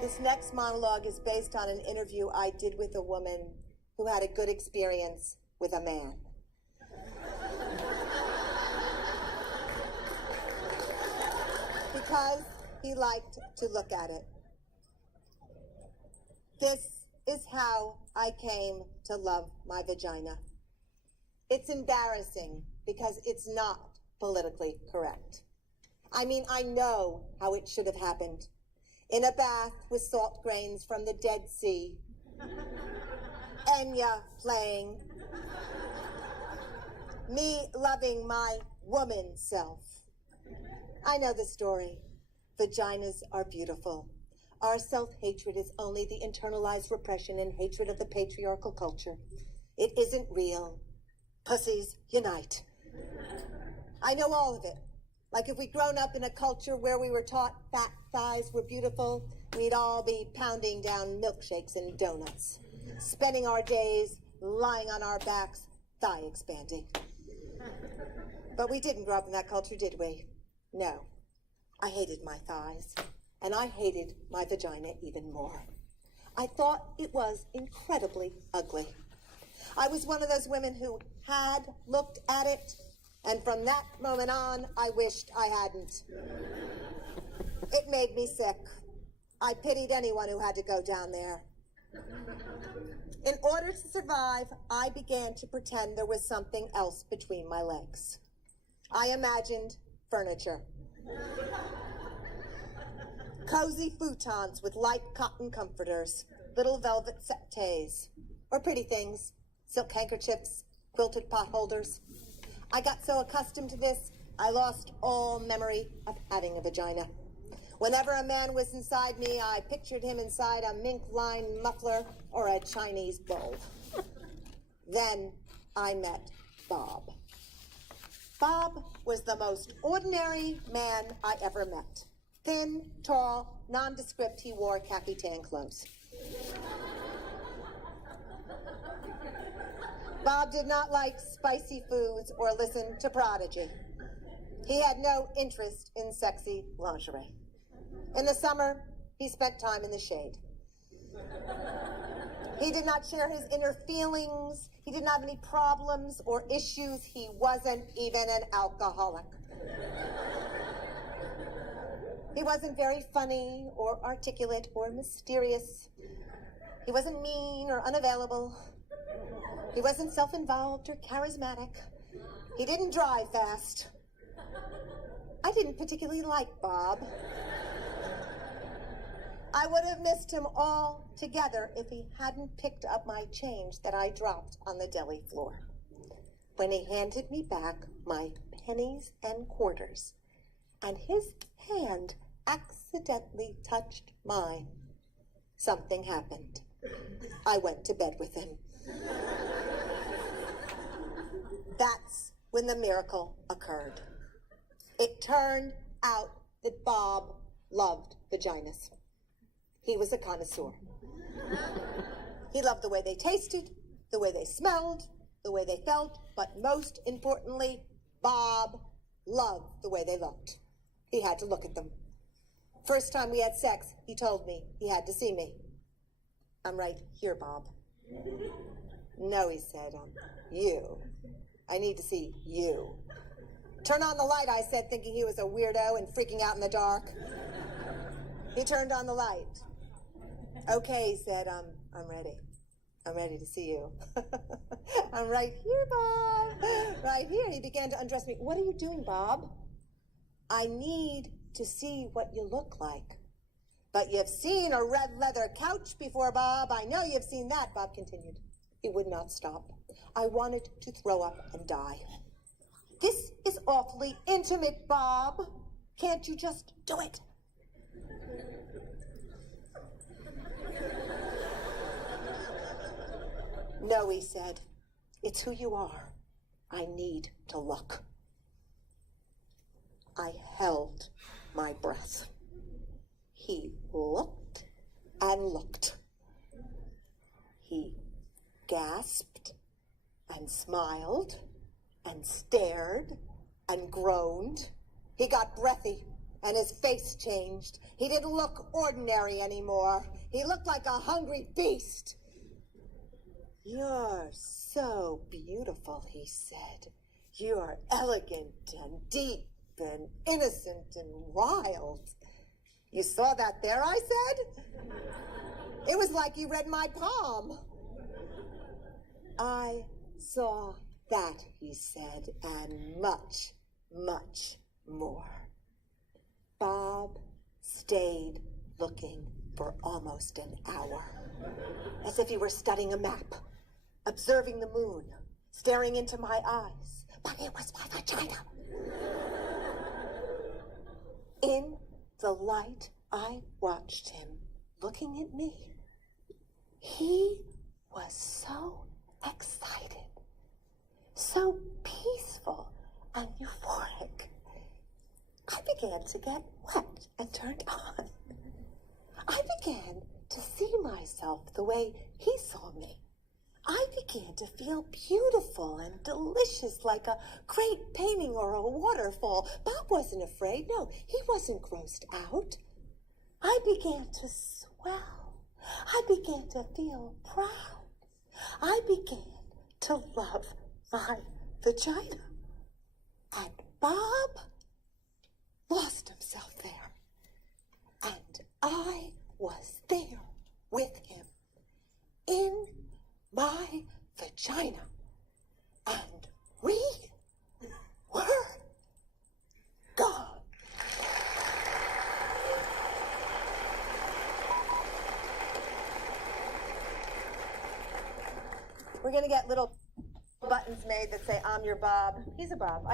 This next monologue is based on an interview I did with a woman who had a good experience with a man. Because he liked to look at it. This is how I came to love my vagina. It's embarrassing because it's not politically correct. I mean, I know how it should have happened. In a bath with salt grains from the Dead Sea. Enya playing. Me loving my woman self. I know the story. Vaginas are beautiful. Our self-hatred is only the internalized repression and hatred of the patriarchal culture. It isn't real. Pussies unite. I know all of it. Like if we'd grown up in a culture where we were taught fat thighs were beautiful, we'd all be pounding down milkshakes and donuts, spending our days lying on our backs, thigh expanding. But we didn't grow up in that culture, did we? No. I hated my thighs, and I hated my vagina even more. I thought it was incredibly ugly. I was one of those women who had looked at it, and from that moment on, I wished I hadn't. It made me sick. I pitied anyone who had to go down there. In order to survive, I began to pretend there was something else between my legs. I imagined furniture. Cozy futons with light cotton comforters, little velvet settees, or pretty things, silk handkerchiefs, quilted pot holders. I got so accustomed to this, I lost all memory of having a vagina. Whenever a man was inside me, I pictured him inside a mink-lined muffler or a Chinese bowl. Then I met Bob. Bob was the most ordinary man I ever met. Thin, tall, nondescript, he wore khaki tan clothes. Bob did not like spicy foods or listen to Prodigy. He had no interest in sexy lingerie. In the summer, he spent time in the shade. He did not share his inner feelings. He didn't have any problems or issues. He wasn't even an alcoholic. He wasn't very funny or articulate or mysterious. He wasn't mean or unavailable. He wasn't self-involved or charismatic. He didn't drive fast. I didn't particularly like Bob. I would have missed him altogether if he hadn't picked up my change that I dropped on the deli floor. When he handed me back my pennies and quarters, and his hand accidentally touched mine, something happened. I went to bed with him. That's when the miracle occurred. It turned out that Bob loved vaginas. He was a connoisseur. He loved the way they tasted, the way they smelled, the way they felt, but most importantly, Bob loved the way they looked. He had to look at them. First time we had sex, he told me he had to see me. I'm right here, Bob. No, he said, you. I need to see you. Turn on the light, I said, thinking he was a weirdo and freaking out in the dark. He turned on the light. Okay, he said, I'm ready. I'm ready to see you. I'm right here, Bob. Right here. He began to undress me. What are you doing, Bob? I need to see what you look like. But you've seen a red leather couch before, Bob. I know you've seen that, Bob continued. He would not stop. I wanted to throw up and die. This is awfully intimate, Bob. Can't you just do it? No, he said. It's who you are. I need to look. I held my breath. He looked and looked. He gasped and smiled and stared and groaned. He got breathy. and his face changed. He didn't look ordinary anymore. He looked like a hungry beast. "You're so beautiful," he said. "You're elegant and deep and innocent and wild." "You saw that there," I said. "It was like you read my palm." "I saw that," he said, "and much, much more." Bob stayed looking for almost an hour, as if he were studying a map, observing the moon, staring into my eyes. But it was my vagina. In the light, I watched him looking at me. He was so excited, so peaceful and euphoric. I began to get wet and turned on. I began to see myself the way he saw me. I began to feel beautiful and delicious, like a great painting or a waterfall. Bob wasn't afraid. No, he wasn't grossed out. I began to swell. I began to feel proud. I began to love my vagina. And Bob lost himself there. And I was there with him in my vagina. And we were gone. We're going to get little buttons made that say, "I'm your Bob." He's a Bob.